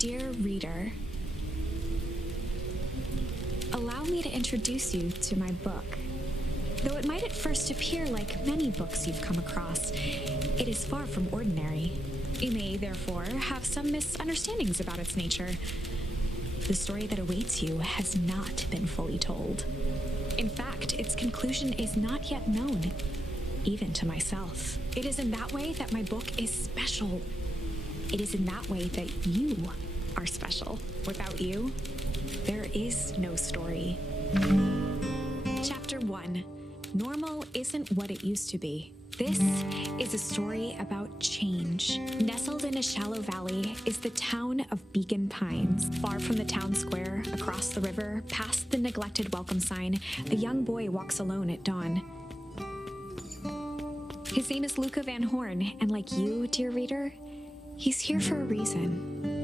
Dear reader, allow me to introduce you to my book. Though it might at first appear like many books you've come across, it is far from ordinary. You may, therefore, have some misunderstandings about its nature. The story that awaits you has not been fully told. In fact, its conclusion is not yet known, even to myself. It is in that way that my book is special. It is in that way that you are special. Without you, there is no story. Chapter 1. Normal isn't what it used to be. This is a story about change. Nestled in a shallow valley is the town of Beacon Pines. Far from the town square, across the river, past the neglected welcome sign, a young boy walks alone at dawn. His name is Luca Van Horn, and like you, dear reader, he's here for a reason.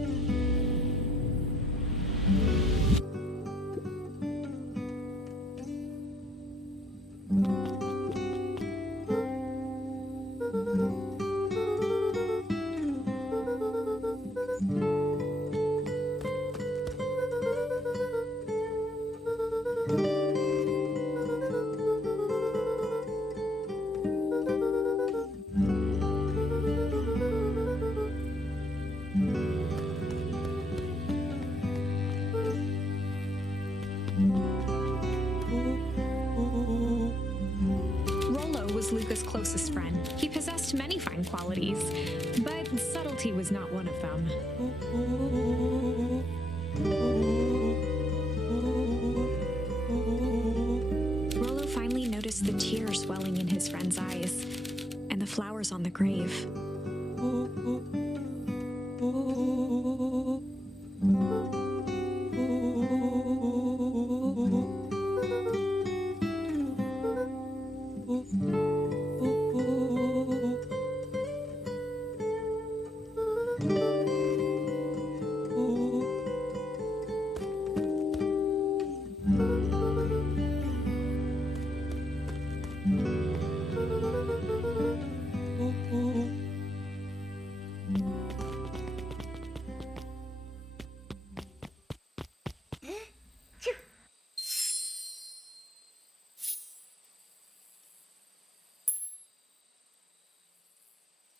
Luca's closest friend. He possessed many fine qualities, but subtlety was not one of them. Rollo finally noticed the tears swelling in his friend's eyes and the flowers on the grave.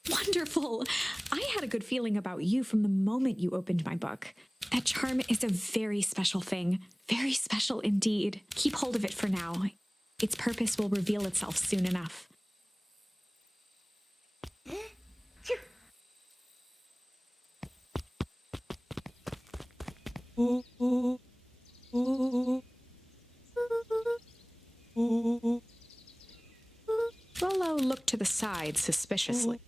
Wonderful! I had a good feeling about you from the moment you opened my book. That charm is a very special thing. Very special indeed. Keep hold of it for now. Its purpose will reveal itself soon enough. Rollo looked to the side suspiciously.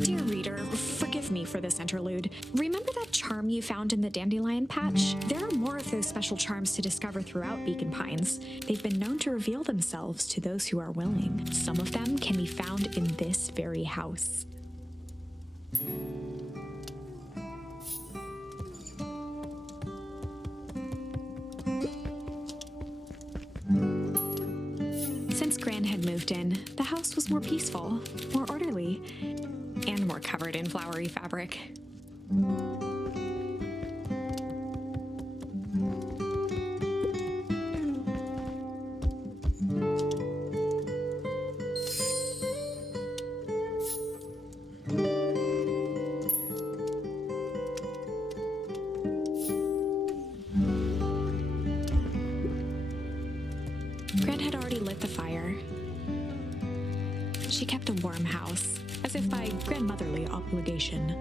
Dear reader, forgive me for this interlude. Remember that charm you found in the dandelion patch? There are more of those special charms to discover throughout Beacon Pines. They've been known to reveal themselves to those who are willing. Some of them can be found in this very house. Since Gran had moved in, the house was more peaceful, more orderly, and more covered in flowery fabric. Gran had already lit the fire. She kept a warm house, as if by grandmotherly obligation.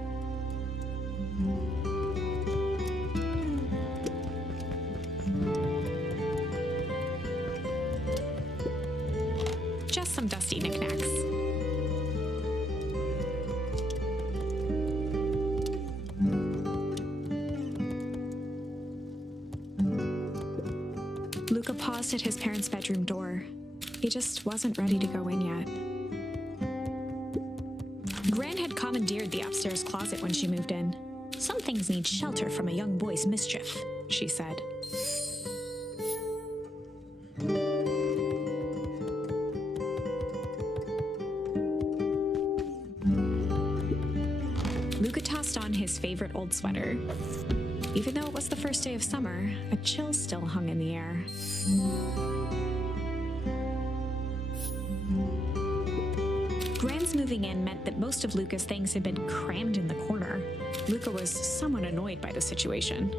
Just some dusty knickknacks. Luca paused at his parents' bedroom door. He just wasn't ready to go in yet. Gran had commandeered the upstairs closet when she moved in. "Some things need shelter from a young boy's mischief," she said. Luca tossed on his favorite old sweater. Even though it was the first day of summer, a chill still hung in the air. Gran's moving in meant that most of Luca's things had been crammed in the corner. Luca was somewhat annoyed by the situation.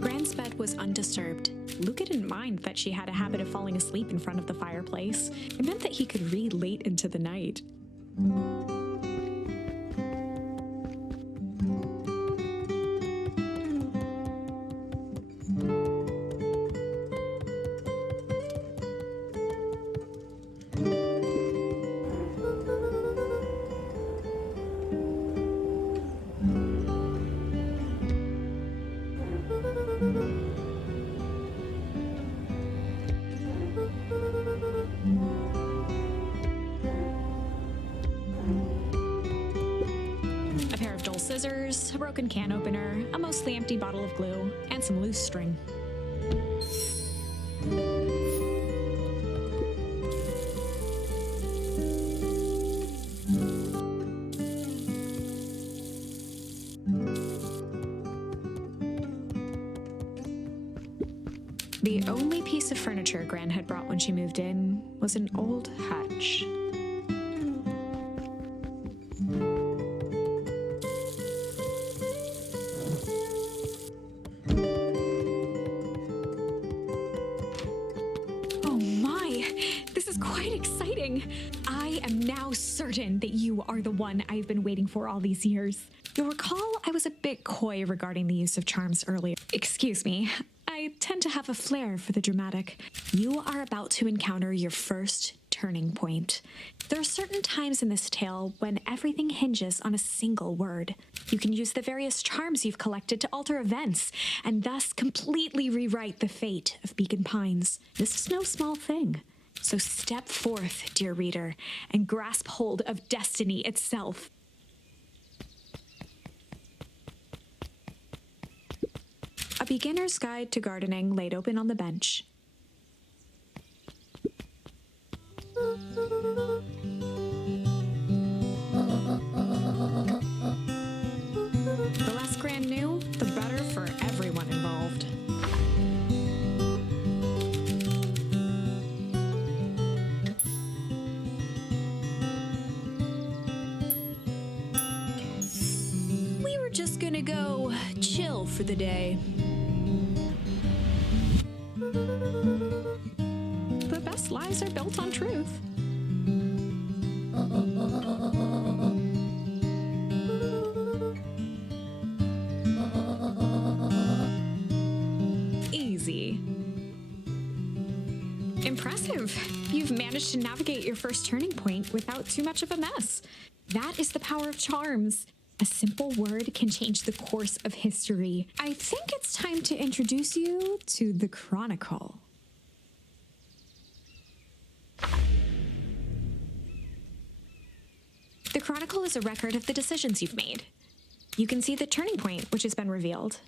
Gran's bed was undisturbed. Luca didn't mind that she had a habit of falling asleep in front of the fireplace. It meant that he could read late into the night. Scissors, a broken can opener, a mostly empty bottle of glue, and some loose string. The only piece of furniture Gran had brought when she moved in was an old hutch. I am now certain that you are the one I've been waiting for all these years. You'll recall I was a bit coy regarding the use of charms earlier. Excuse me, I tend to have a flair for the dramatic. You are about to encounter your first turning point. There are certain times in this tale when everything hinges on a single word. You can use the various charms you've collected to alter events, and thus completely rewrite the fate of Beacon Pines. This is no small thing. So step forth, dear reader, and grasp hold of destiny itself. A beginner's guide to gardening laid open on the bench. The less Gran knew, the better for everyone involved. Just gonna go chill for the day. The best lies are built on truth. Easy. Impressive. You've managed to navigate your first turning point without too much of a mess. That is the power of charms. A simple word can change the course of history. I think it's time to introduce you to the Chronicle. The Chronicle is a record of the decisions you've made. You can see the turning point which has been revealed.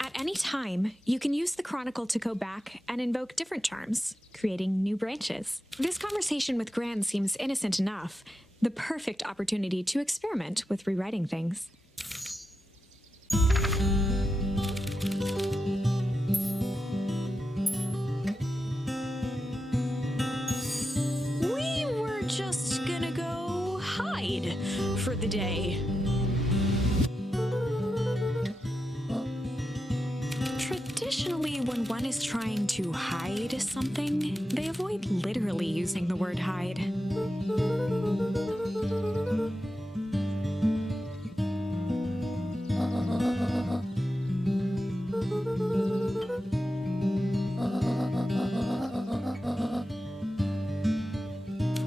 At any time, you can use the Chronicle to go back and invoke different charms, creating new branches. This conversation with Gran seems innocent enough. The perfect opportunity to experiment with rewriting things. We were just gonna go hide for the day. Traditionally, when one is trying to hide something, they avoid literally using the word hide.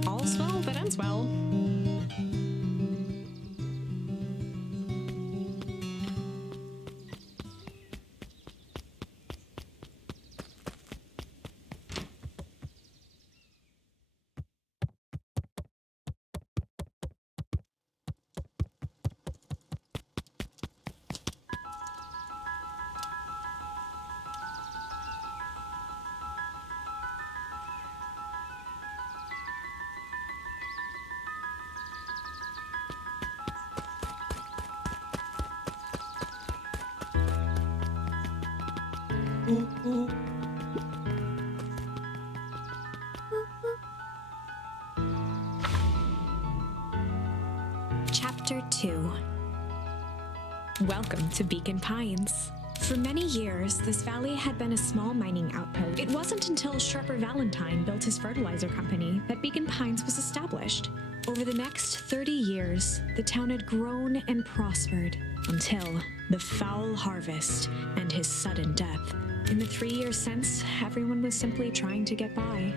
All's well that ends well. Chapter 2. Welcome to Beacon Pines. For many years, this valley had been a small mining outpost. It wasn't until Sharper Valentine built his fertilizer company that Beacon Pines was established. Over the next 30 years, the town had grown and prospered until the foul harvest and his sudden death. In the 3 years since, everyone was simply trying to get by.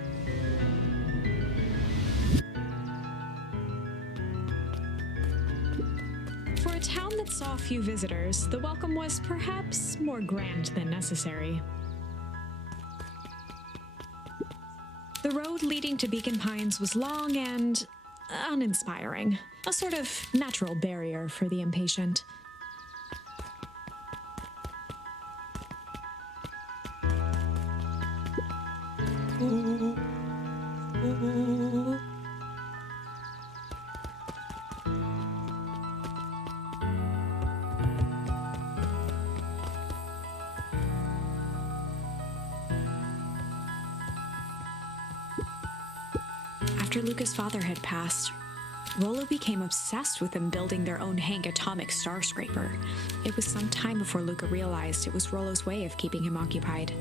For a town that saw few visitors, the welcome was perhaps more grand than necessary. The road leading to Beacon Pines was long and uninspiring, a sort of natural barrier for the impatient. After Luca's father had passed, Rollo became obsessed with them building their own Hank atomic star scraper. It was some time before Luca realized it was Rollo's way of keeping him occupied.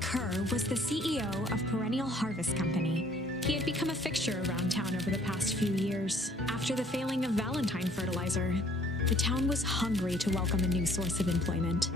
Kerr was the CEO of Perennial Harvest Company. He had become a fixture around town over the past few years. After the failing of Valentine fertilizer, the town was hungry to welcome a new source of employment.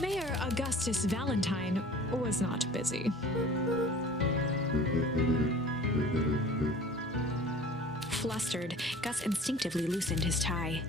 Mayor Augustus Valentine was not busy. Flustered, Gus instinctively loosened his tie.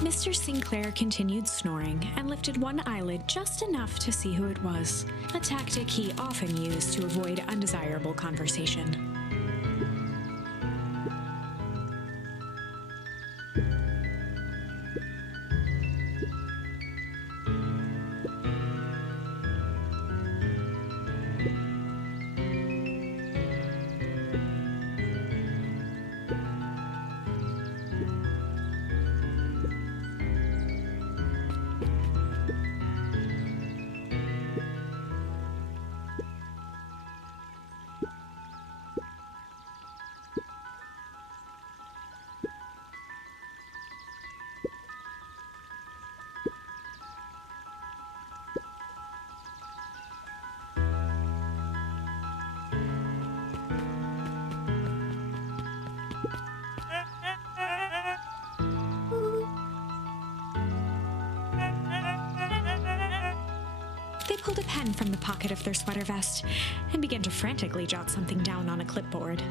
Mr. Sinclair continued snoring and lifted one eyelid just enough to see who it was, a tactic he often used to avoid undesirable conversation. They pulled a pen from the pocket of their sweater vest and began to frantically jot something down on a clipboard.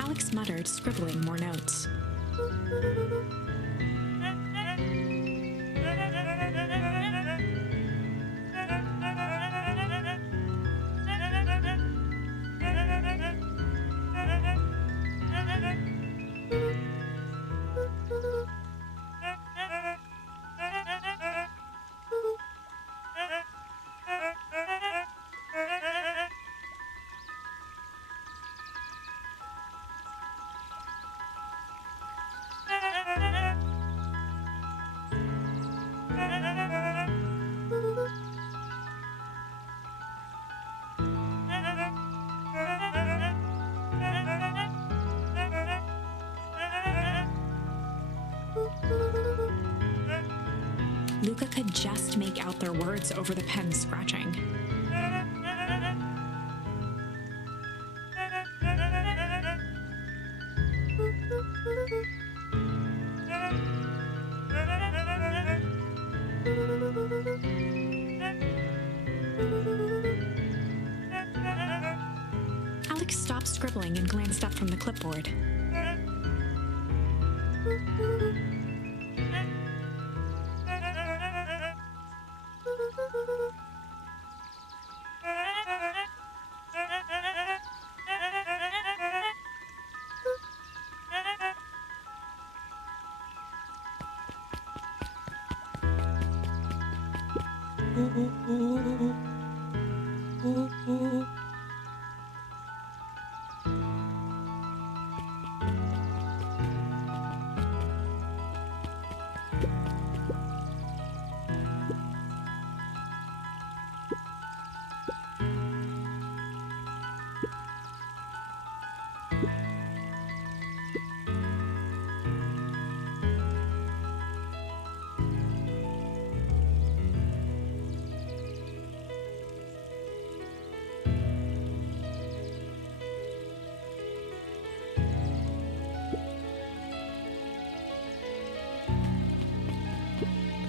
Alex muttered, scribbling more notes. Luca could just make out their words over the pen scratching. Alex stopped scribbling and glanced up from the clipboard.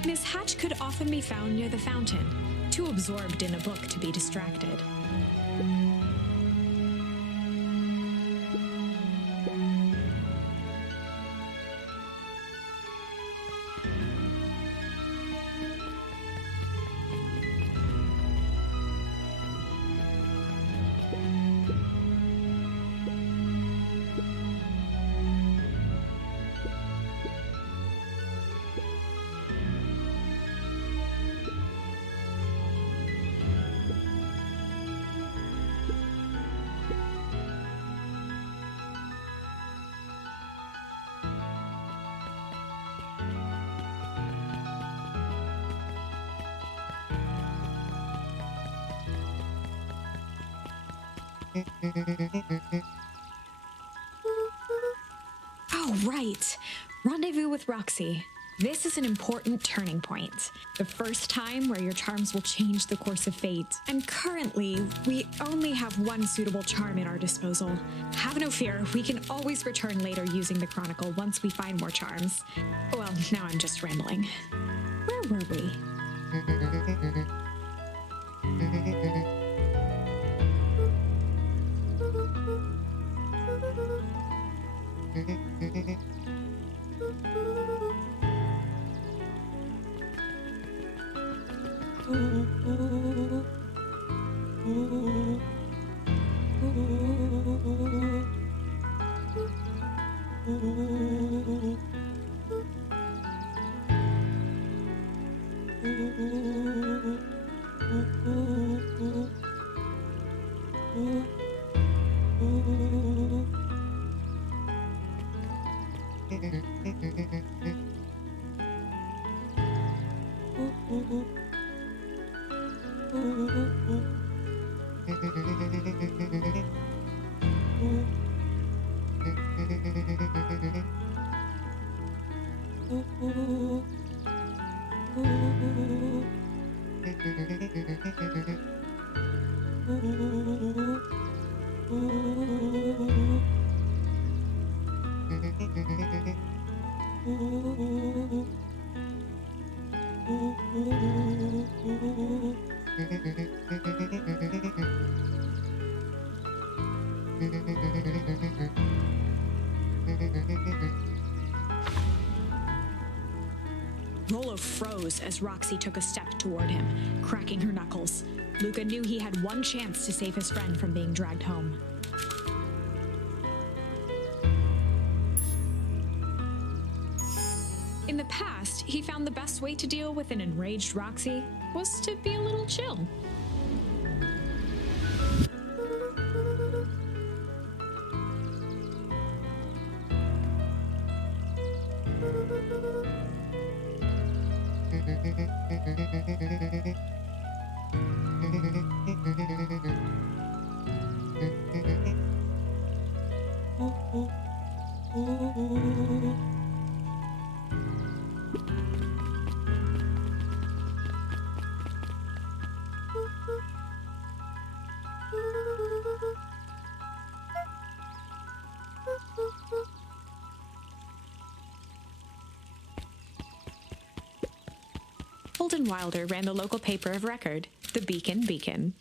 Miss Hatch could often be found near the fountain, too absorbed in a book to be distracted. Oh, right. Rendezvous with Roxy. This is an important turning point. The first time where your charms will change the course of fate. And currently, we only have one suitable charm at our disposal. Have no fear, we can always return later using the Chronicle once we find more charms. Well, now I'm just rambling. Where were we? Rolo froze as Roxy took a step toward him, cracking her knuckles. Luca knew he had one chance to save his friend from being dragged home. In the past, he found the best way to deal with an enraged Roxy was to be a little chill. Holden Wilder ran the local paper of record, the Beacon.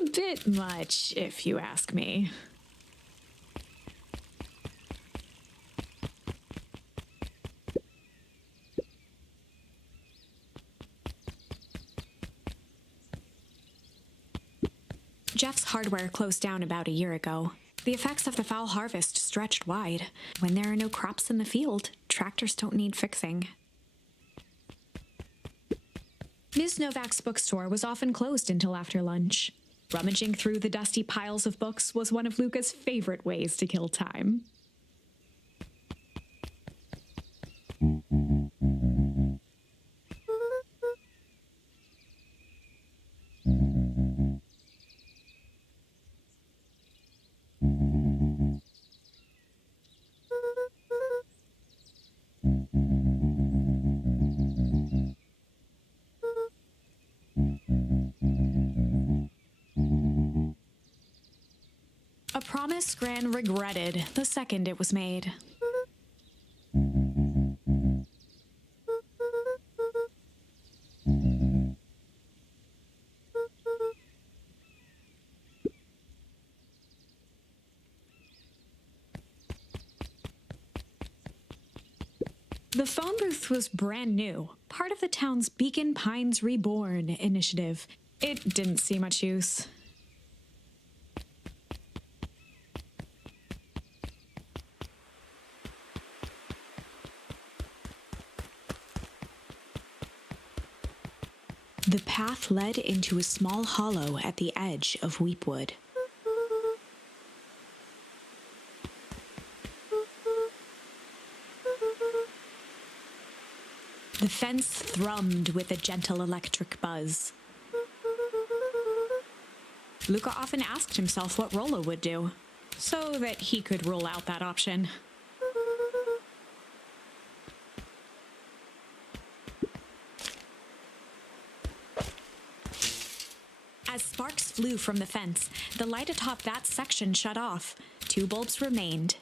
A bit much, if you ask me. Jeff's hardware closed down about a year ago. The effects of the foul harvest stretched wide. When there are no crops in the field, tractors don't need fixing. Ms. Novak's bookstore was often closed until after lunch. Rummaging through the dusty piles of books was one of Luca's favorite ways to kill time. A promise Gran regretted the second it was made. The phone booth was brand new, part of the town's Beacon Pines Reborn initiative. It didn't see much use. The path led into a small hollow at the edge of Weepwood. The fence thrummed with a gentle electric buzz. Luca often asked himself what Rollo would do, so that he could rule out that option. As sparks flew from the fence, the light atop that section shut off. 2 bulbs remained.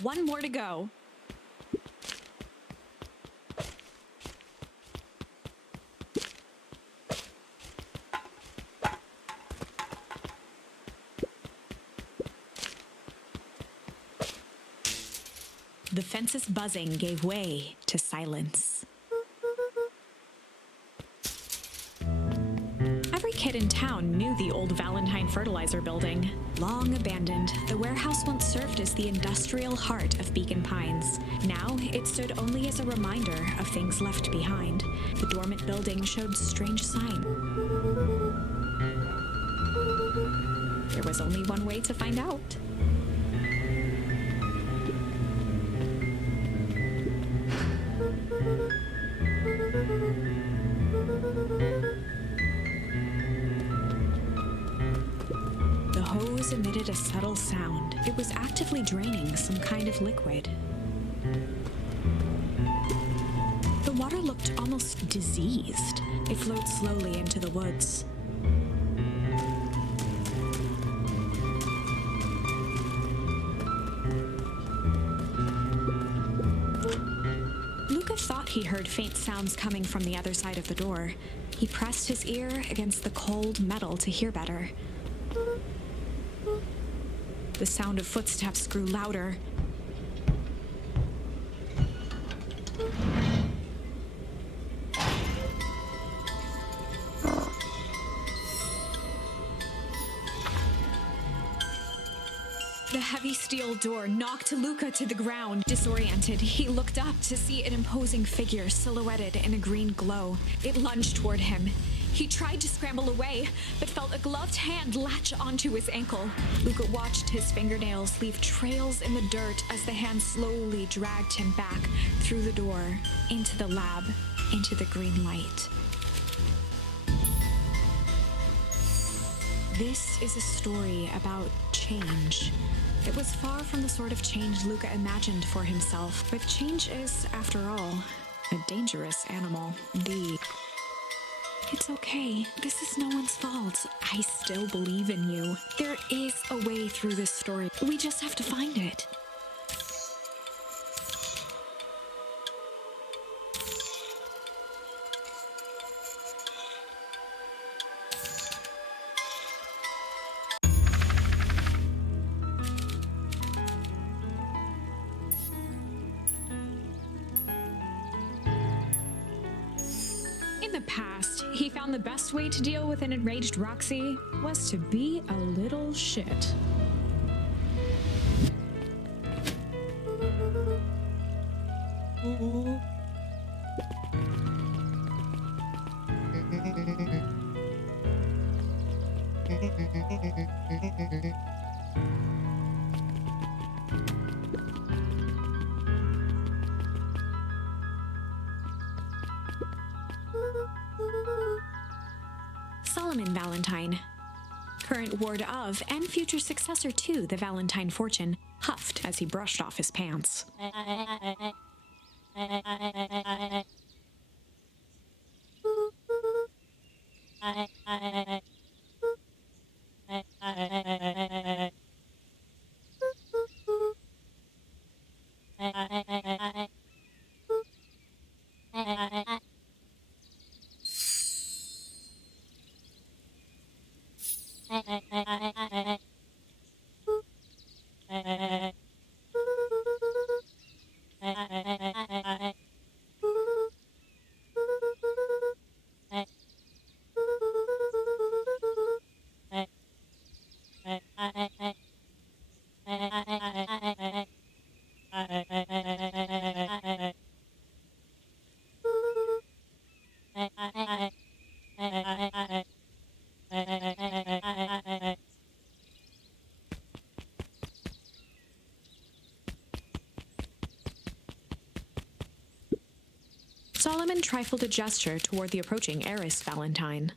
One more to go. The fence's buzzing gave way to silence. Every kid in town knew the old Valentine fertilizer building. Long abandoned, the warehouse once served as the industrial heart of Beacon Pines. Now, it stood only as a reminder of things left behind. The dormant building showed strange signs. There was only one way to find out. The hose emitted a subtle sound. It was actively draining some kind of liquid. The water looked almost diseased. It flowed slowly into the woods. Luca thought he heard faint sounds coming from the other side of the door. He pressed his ear against the cold metal to hear better. The sound of footsteps grew louder. The heavy steel door knocked Luca to the ground. Disoriented, he looked up to see an imposing figure silhouetted in a green glow. It lunged toward him. He tried to scramble away, but felt a gloved hand latch onto his ankle. Luca watched his fingernails leave trails in the dirt as the hand slowly dragged him back through the door, into the lab, into the green light. This is a story about change. It was far from the sort of change Luca imagined for himself, but change is, after all, a dangerous animal. It's okay. This is no one's fault. I still believe in you. There is a way through this story. We just have to find it. In the past, he found the best way to deal with an enraged Roxy was to be a little shit. Solomon Valentine, current ward of and future successor to the Valentine fortune, huffed as he brushed off his pants. Solomon trifled a gesture toward the approaching heiress Valentine.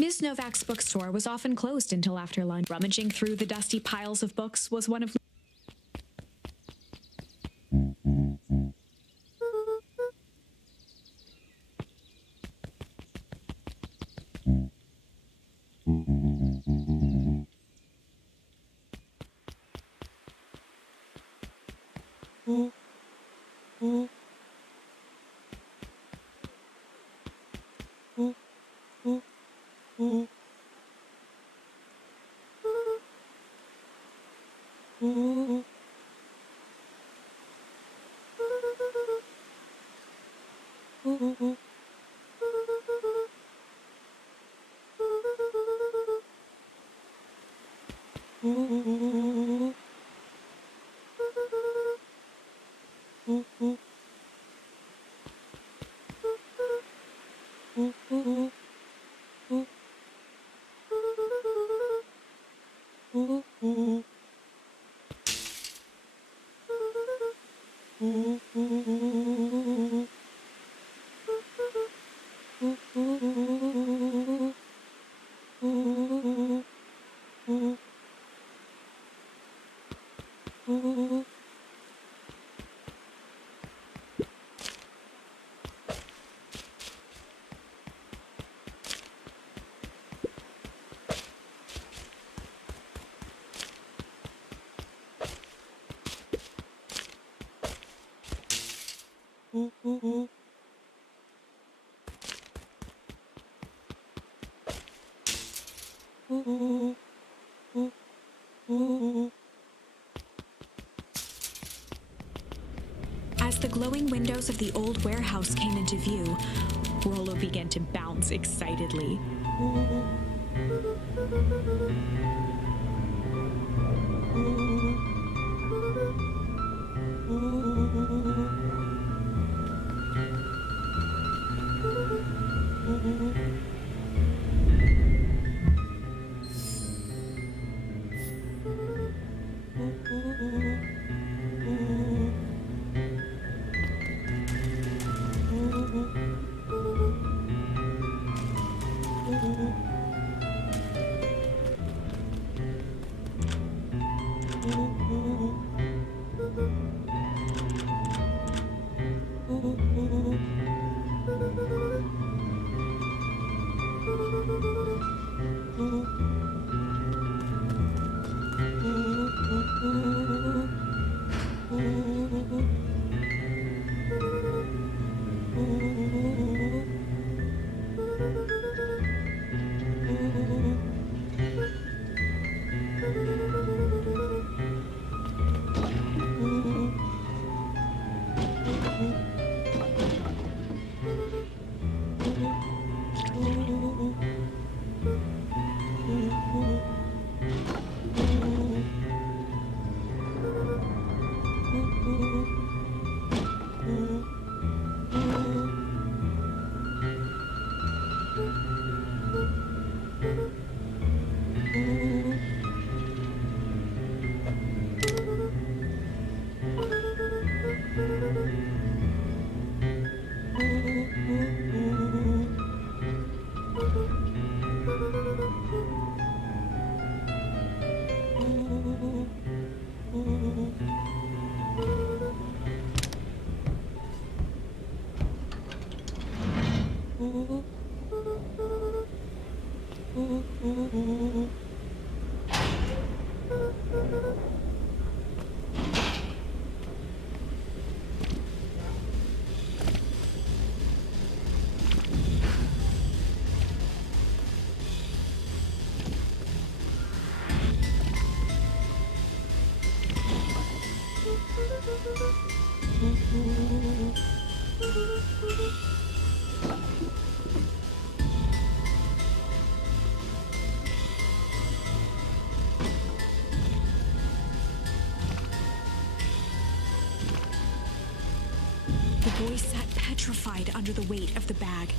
Ms. Novak's bookstore was often closed until after lunch. Rummaging through the dusty piles of books was one of As the glowing windows of the old warehouse came into view, Rollo began to bounce excitedly. boy sat petrified under the weight of the bag.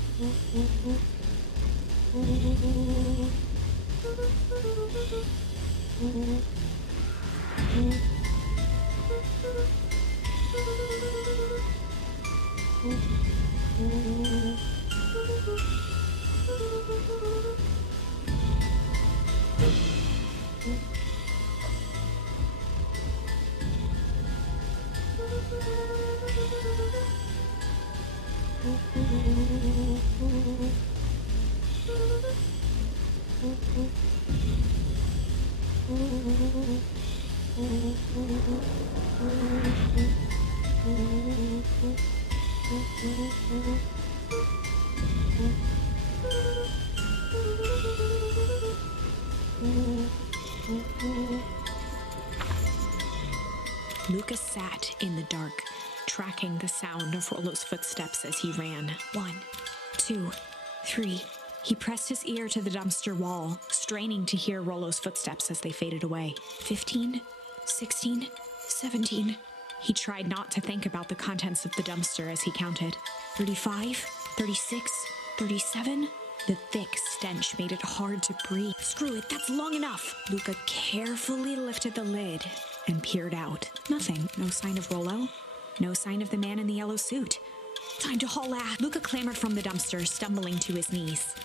Lucas sat in the dark, tracking the sound of Rollo's footsteps as he ran. 1, 2, 3. He pressed his ear to the dumpster wall, straining to hear Rollo's footsteps as they faded away. 15, 16, 17. He tried not to think about the contents of the dumpster as he counted. 35, 36, 37. The thick stench made it hard to breathe. Screw it, that's long enough. Luca carefully lifted the lid and peered out. Nothing. No sign of Rollo. No sign of the man in the yellow suit. Time to haul ass. Luca clambered from the dumpster, stumbling to his knees.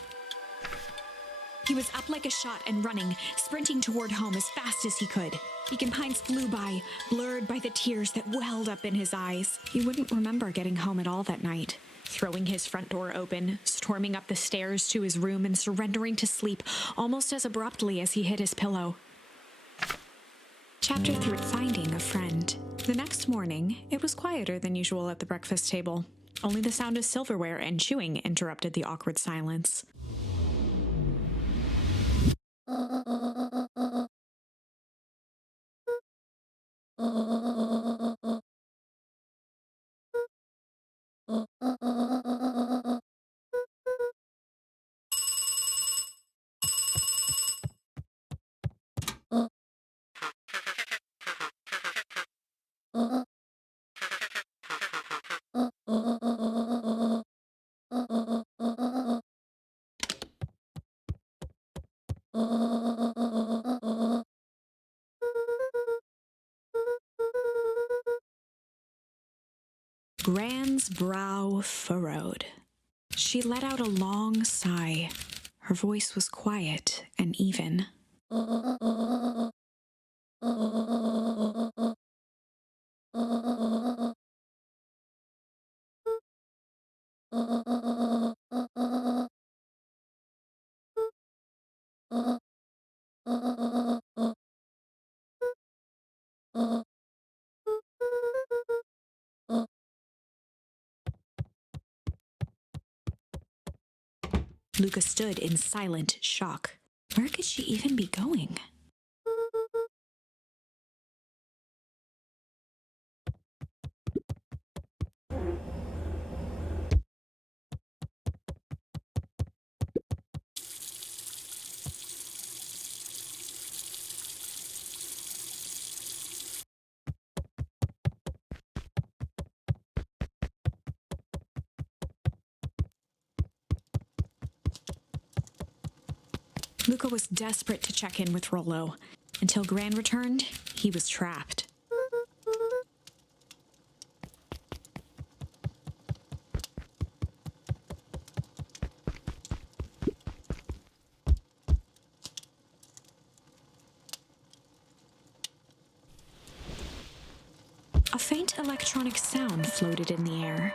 He was up like a shot and running, sprinting toward home as fast as he could. Beacon Pines flew by, blurred by the tears that welled up in his eyes. He wouldn't remember getting home at all that night. Throwing his front door open, storming up the stairs to his room, and surrendering to sleep almost as abruptly as he hit his pillow. Chapter 3: Finding a Friend. The next morning, it was quieter than usual at the breakfast table. Only the sound of silverware and chewing interrupted the awkward silence. Gran's brow furrowed. She let out a long sigh. Her voice was quiet and even. Luca stood in silent shock. Where could she even be going? Luca was desperate to check in with Rollo. Until Gran returned, he was trapped. A faint electronic sound floated in the air.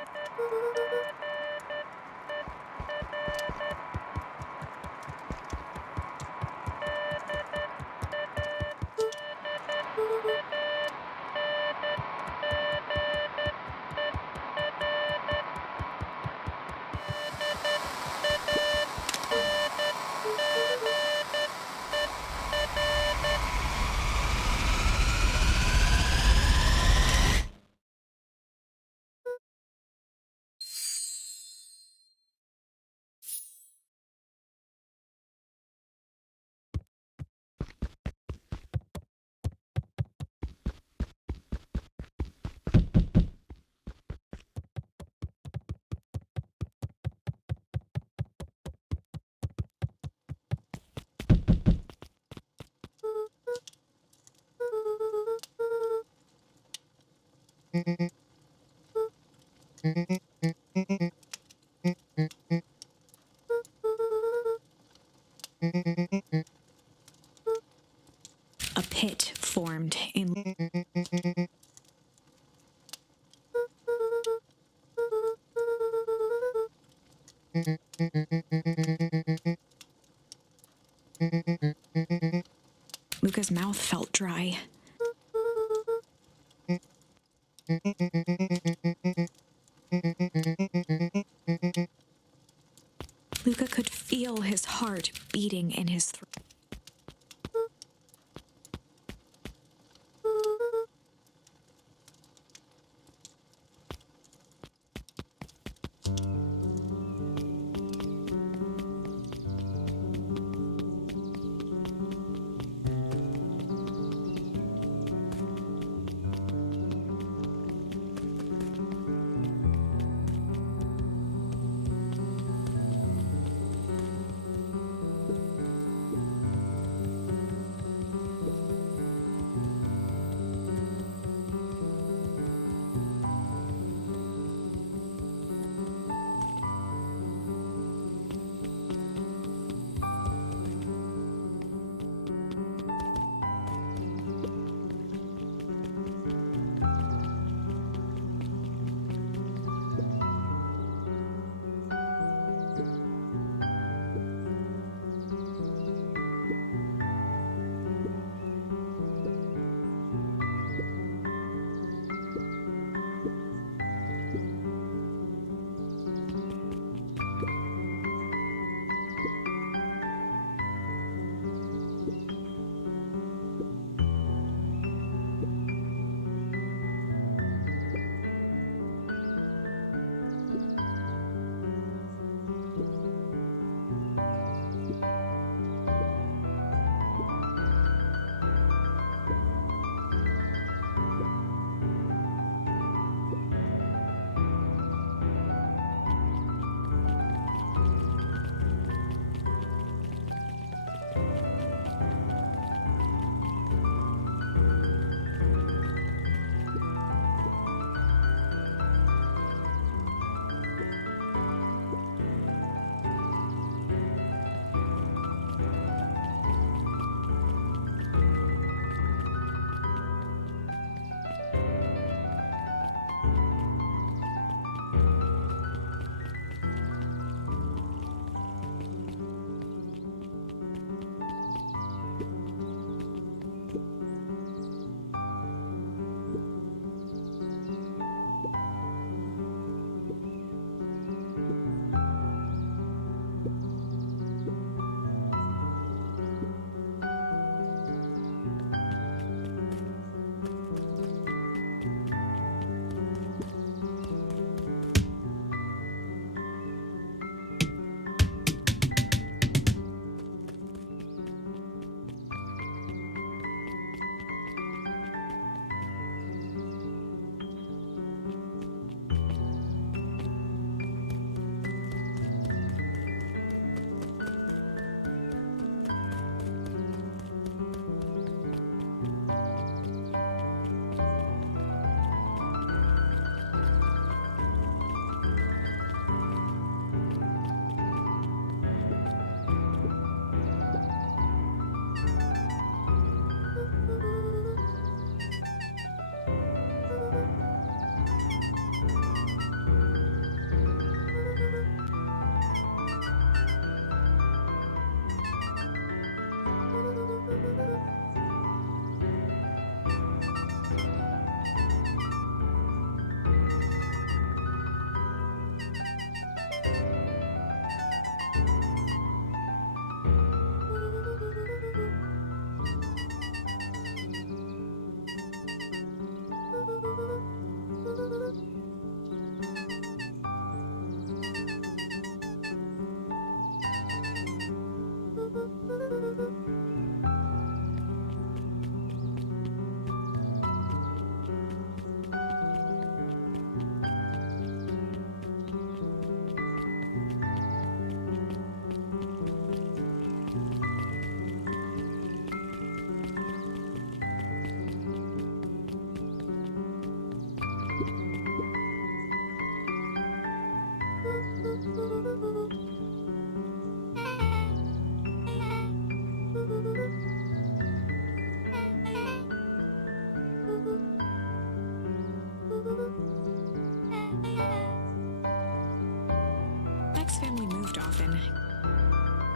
A pit formed in Luca's mouth felt dry. Luca could feel his heart beating in his throat.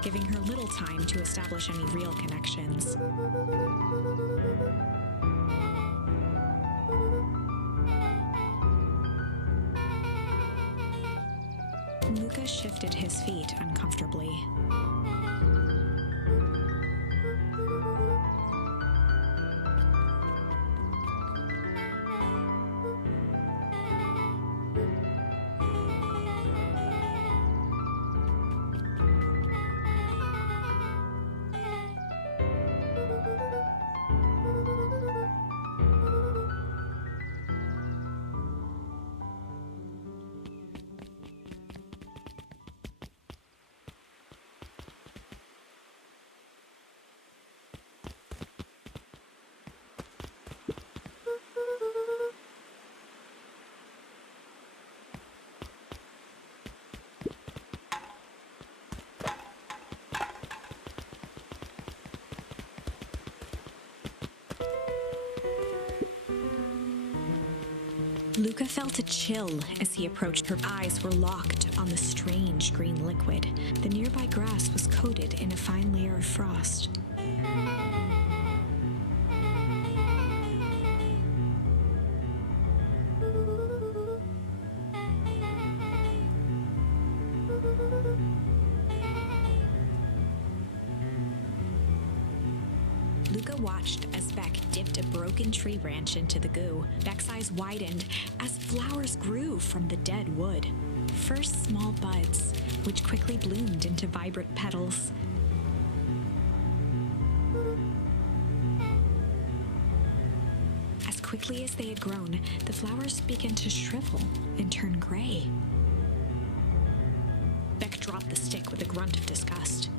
giving her little time to establish any real connections. Luca shifted his feet uncomfortably. Luca felt a chill as he approached. Her eyes were locked on the strange green liquid. The nearby grass was coated in a fine layer of frost. Luca watched as Beck dipped a broken tree branch into the goo. Beck's eyes widened as flowers grew from the dead wood. First small buds, which quickly bloomed into vibrant petals. As quickly as they had grown, the flowers began to shrivel and turn gray. Beck dropped the stick with a grunt of disgust.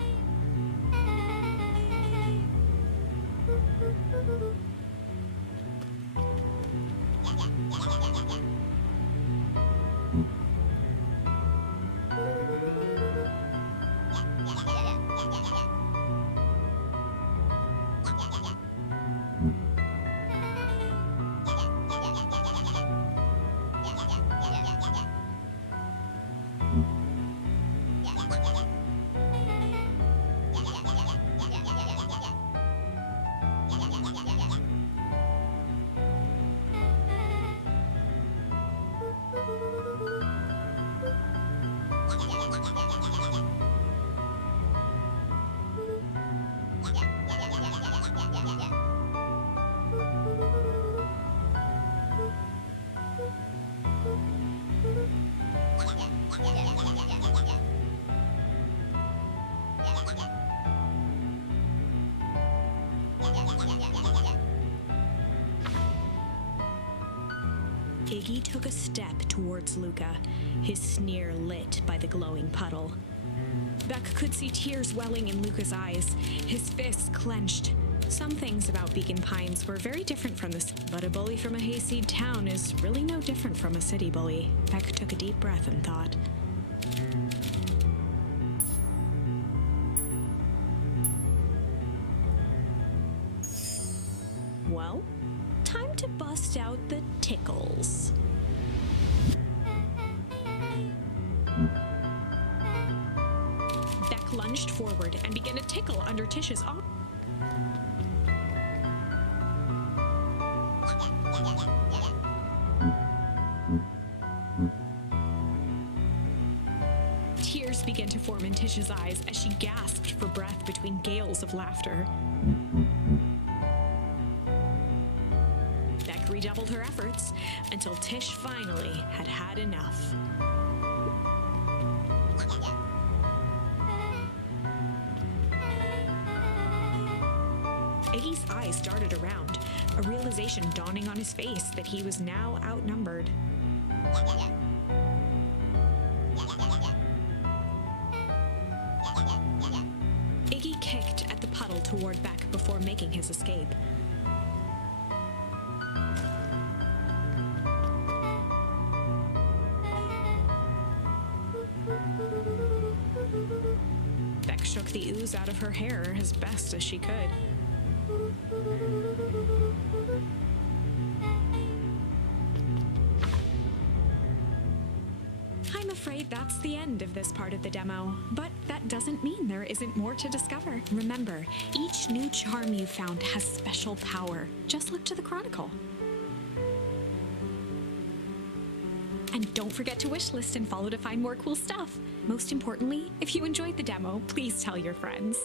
Iggy took a step towards Luca, his sneer lit by the glowing puddle. Beck could see tears welling in Luca's eyes, his fists clenched. Some things about Beacon Pines were very different from this, but a bully from a hayseed town is really no different from a city bully. Beck took a deep breath and thought. Well, time to bust out the tickles. Beck lunged forward and began to tickle under Tish's arm. Tears began to form in Tish's eyes as she gasped for breath between gales of laughter. Beck redoubled her efforts until Tish finally had had enough. Iggy's eyes darted around, a realization dawning on his face that he was now outnumbered. Iggy kicked at the puddle toward Beck before making his escape. Beck shook the ooze out of her hair as best as she could. I'm afraid that's the end of this part of the demo, but that doesn't mean there isn't more to discover. Remember, each new charm you found has special power. Just look to the Chronicle. And don't forget to wishlist and follow to find more cool stuff. Most importantly, if you enjoyed the demo, please tell your friends.